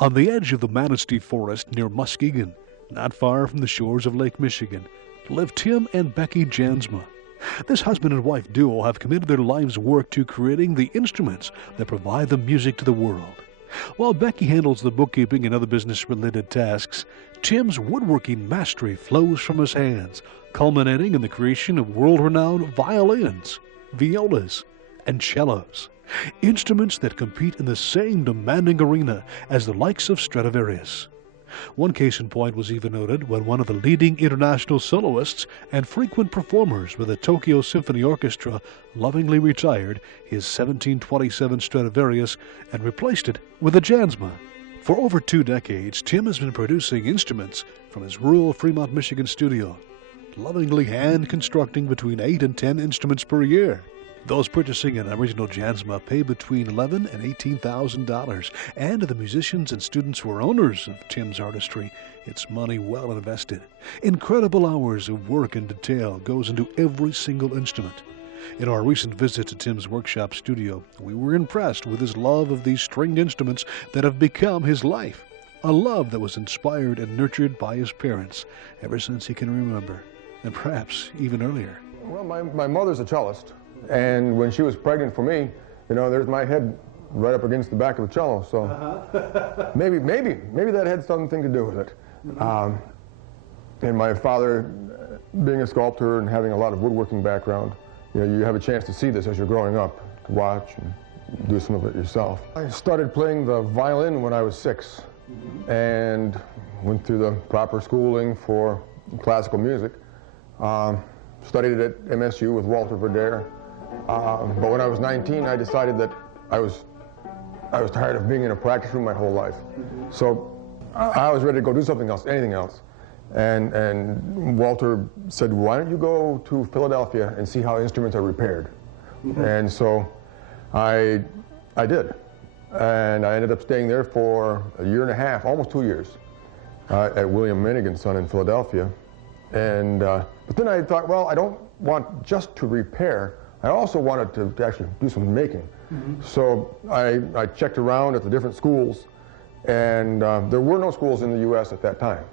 On the edge of the Manistee Forest near Muskegon, not far from the shores of Lake Michigan, live Tim and Becky Jansma. This husband and wife duo have committed their life's work to creating the instruments that provide the music to the world. While Becky handles the bookkeeping and other business-related tasks, Tim's woodworking mastery flows from his hands, culminating in the creation of world-renowned violins, violas, and cellos, instruments that compete in the same demanding arena as the likes of Stradivarius. One case in point was even noted when one of the leading international soloists and frequent performers with the Tokyo Symphony Orchestra lovingly retired his 1727 Stradivarius and replaced it with a Jansma. For over 2 decades, Tim has been producing instruments from his rural Fremont, Michigan studio, lovingly hand-constructing between 8 and 10 instruments per year. Those purchasing an original Jansma pay between $11,000 and $18,000, and to the musicians and students who are owners of Tim's artistry, it's money well invested. Incredible hours of work and detail goes into every single instrument. In our recent visit to Tim's workshop studio, we were impressed with his love of these stringed instruments that have become his life, a love that was inspired and nurtured by his parents ever since he can remember, and perhaps even earlier. Well, my mother's a cellist. And when she was pregnant for me, you know, there's my head right up against the back of the cello. So maybe that had something to do with it. And my father, being a sculptor and having a lot of woodworking background, you know, you have a chance to see this as you're growing up, to watch and do some of it yourself. I started playing the violin when I was 6, and went through the proper schooling for classical music. Studied at MSU with Walter Verder. But when I was 19, I decided that I was tired of being in a practice room my whole life. So I was ready to go do something else, anything else. And Walter said, why don't you go to Philadelphia and see how instruments are repaired? And so I did. And I ended up staying there for a year and a half, almost 2 years, at William Moennig and Son in Philadelphia. And but then I thought, well, I don't want just to repair. I also wanted to actually do some making. So I checked around at the different schools, and there were no schools in the U.S. at that time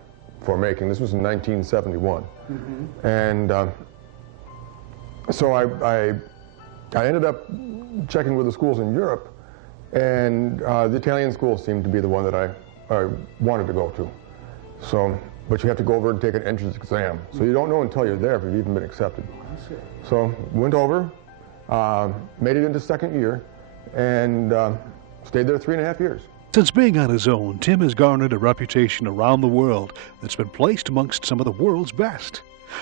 for making. This was in 1971. And so I ended up checking with the schools in Europe, and the Italian school seemed to be the one that I wanted to go to. So, but you have to go over and take an entrance exam. So you don't know until you're there if you've even been accepted. So went over, made it into second year, and stayed there 3.5 years. Since being on his own, Tim has garnered a reputation around the world that's been placed amongst some of the world's best.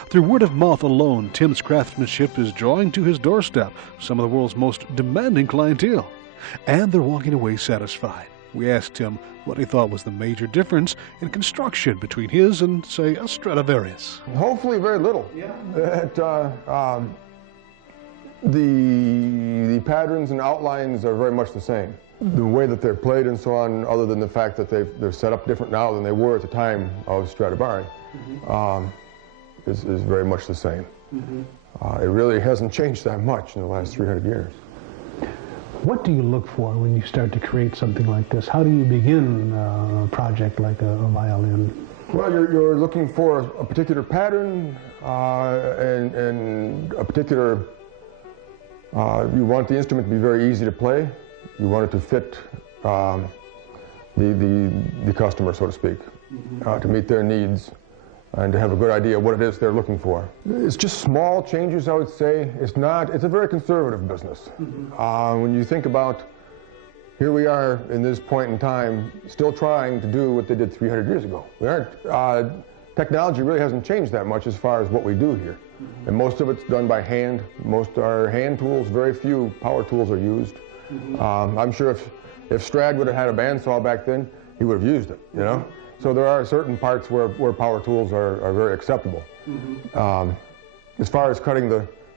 Through word of mouth alone, Tim's craftsmanship is drawing to his doorstep some of the world's most demanding clientele, and they're walking away satisfied. We asked Tim what he thought was the major difference in construction between his and, say, a Stradivarius. Hopefully very little. The patterns and outlines are very much the same. The way that they're played and so on, other than the fact that they're set up different now than they were at the time of Stradivari, is very much the same. It really hasn't changed that much in the last 300 years. What do you look for when you start to create something like this? How do you begin a project like a violin? Well, you're looking for a particular pattern and a particular, you want the instrument to be very easy to play. You want it to fit the customer, so to speak, to meet their needs and to have a good idea of what it is they're looking for. It's just small changes, I would say. It's a very conservative business. When you think about, here we are in this point in time, still trying to do what they did 300 years ago. We aren't, technology really hasn't changed that much as far as what we do here. And most of it's done by hand. Most are hand tools, very few power tools are used. I'm sure if Strad would have had a bandsaw back then, he would have used it, you know? So there are certain parts where power tools are very acceptable. As far as cutting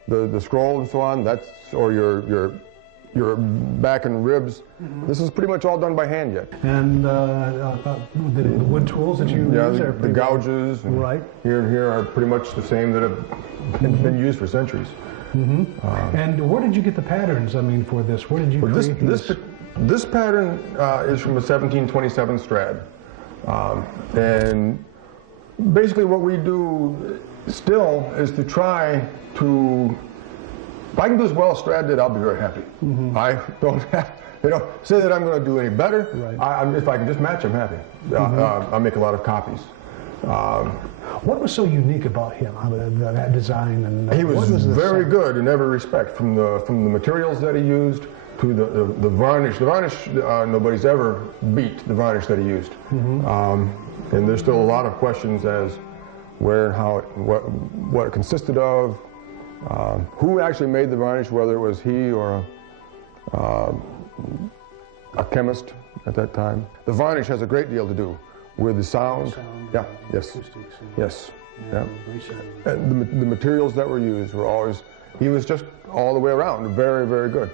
the scroll and so on, that's, or your back and ribs, this is pretty much all done by hand yet. And the wood tools that you use are the gouges and here and here are pretty much the same that have been used for centuries. And where did you get the patterns, I mean, for this? Where did you create these? This pattern is from a 1727 Strad. And basically what we do still is to try to, if I can do as well as Strad did, I'll be very happy. I don't have, say that I'm going to do any better. Right. If I can just match, I'm happy. I'll make a lot of copies. What was so unique about him, that design? And he was very good in every respect, from the materials that he used to the varnish. The varnish, nobody's ever beat the varnish that he used. And there's still a lot of questions as where and how, what it consisted of, who actually made the varnish, whether it was he or a chemist at that time. The varnish has a great deal to do with the sound. Yes. And the materials that were used were always, he was just all the way around very, very good.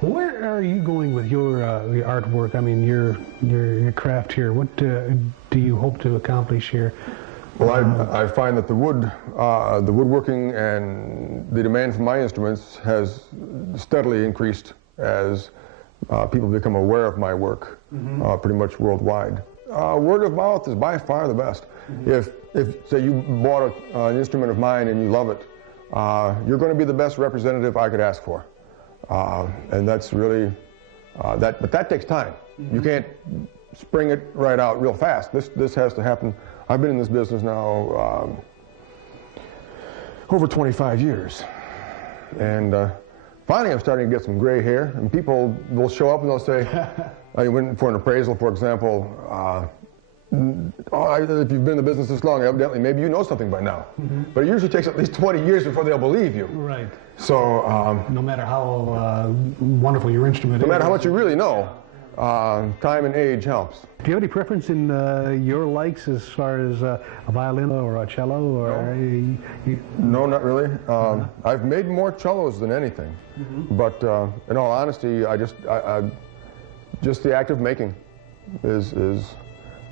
Where are you going with your artwork? I mean, your craft here. What do you hope to accomplish here? Well, I find that the woodworking and the demand for my instruments has steadily increased as people become aware of my work, pretty much worldwide. Word of mouth is by far the best. If say you bought an instrument of mine and you love it, you're going to be the best representative I could ask for. And that's really, but that takes time. You can't spring it right out real fast. This has to happen. I've been in this business now over 25 years. And finally I'm starting to get some gray hair, and people will show up and they'll say, I went for an appraisal, for example, if you've been in the business this long, evidently maybe you know something by now. But it usually takes at least 20 years before they'll believe you. Right. So no matter how wonderful your instrument is. No matter how much you really know, time and age helps. Do you have any preference in your likes as far as a violin or a cello? Or no, not really. I've made more cellos than anything. But in all honesty, just the act of making is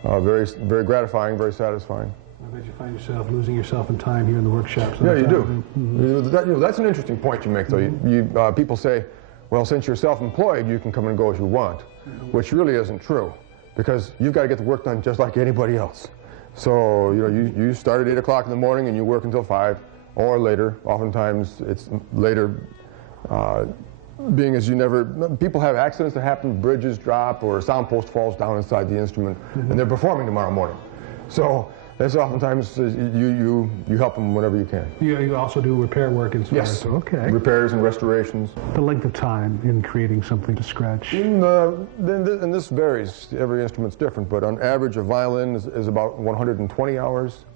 very, very gratifying, very satisfying. I bet you find yourself losing yourself in time here in the workshop. Yeah, you do. That's an interesting point you make, though. People say, well, since you're self-employed, you can come and go as you want, which really isn't true, because you've got to get the work done just like anybody else. So, you start at 8 o'clock in the morning and you work until 5 or later. Oftentimes, it's later, being as people have accidents that happen, bridges drop, or a sound post falls down inside the instrument, and they're performing tomorrow morning. So, that's oftentimes you help them whenever you can. You also do repair work and so on. Yes. Okay. Repairs and restorations. The length of time in creating something to scratch? And this varies. Every instrument's different, but on average a violin is about 120 hours.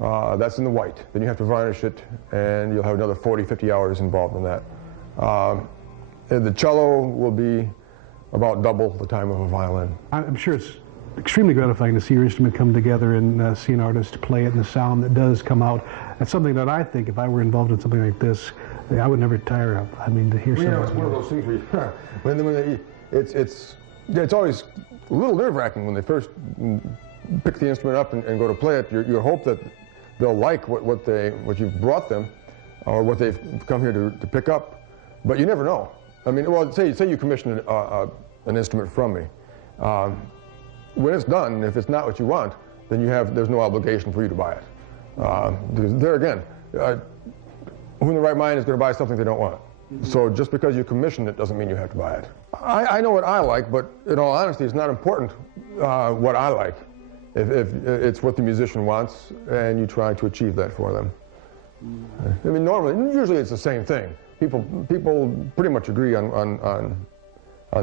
That's in the white. Then you have to varnish it, and you'll have another 40, 50 hours involved in that. And the cello will be about double the time of a violin. I'm sure it's extremely gratifying to see your instrument come together and see an artist play it and the sound that does come out. That's something that I think if I were involved in something like this, I would never tire of. I mean, to hear something. It's one of those things where it's always a little nerve-wracking when they first pick the instrument up and go to play it. You hope that they'll like what you've brought them, or what they've come here to pick up, but you never know. I mean, well, say you commission an instrument from me. When it's done, if it's not what you want, then there's no obligation for you to buy it. There again, who in the right mind is going to buy something they don't want? So just because you commission it doesn't mean you have to buy it. I know what I like, but in all honesty, it's not important what I like. If it's what the musician wants, and you try to achieve that for them. I mean, usually it's the same thing. People pretty much agree on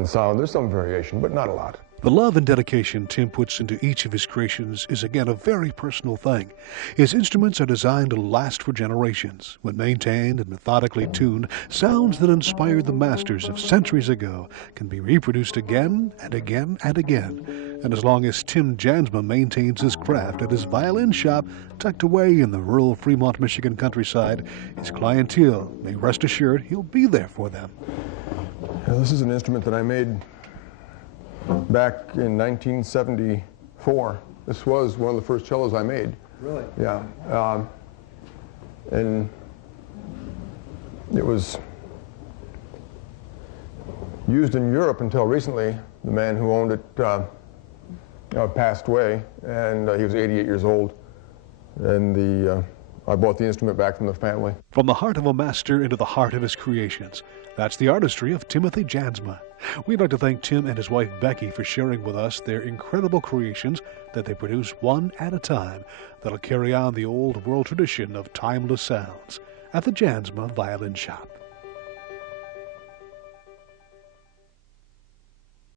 sound. There's some variation, but not a lot. The love and dedication Tim puts into each of his creations is again a very personal thing. His instruments are designed to last for generations. When maintained and methodically tuned, sounds that inspired the masters of centuries ago can be reproduced again and again and again. And as long as Tim Jansma maintains his craft at his violin shop tucked away in the rural Fremont, Michigan countryside, his clientele may rest assured he'll be there for them. Now, this is an instrument that I made back in 1974. This was one of the first cellos I made. Really? Yeah. And it was used in Europe until recently. The man who owned it passed away, and he was 88 years old. And I bought the instrument back from the family. From the heart of a master into the heart of his creations. That's the artistry of Timothy Jansma. We'd like to thank Tim and his wife Becky for sharing with us their incredible creations that they produce one at a time that'll carry on the old world tradition of timeless sounds at the Jansma Violin Shop.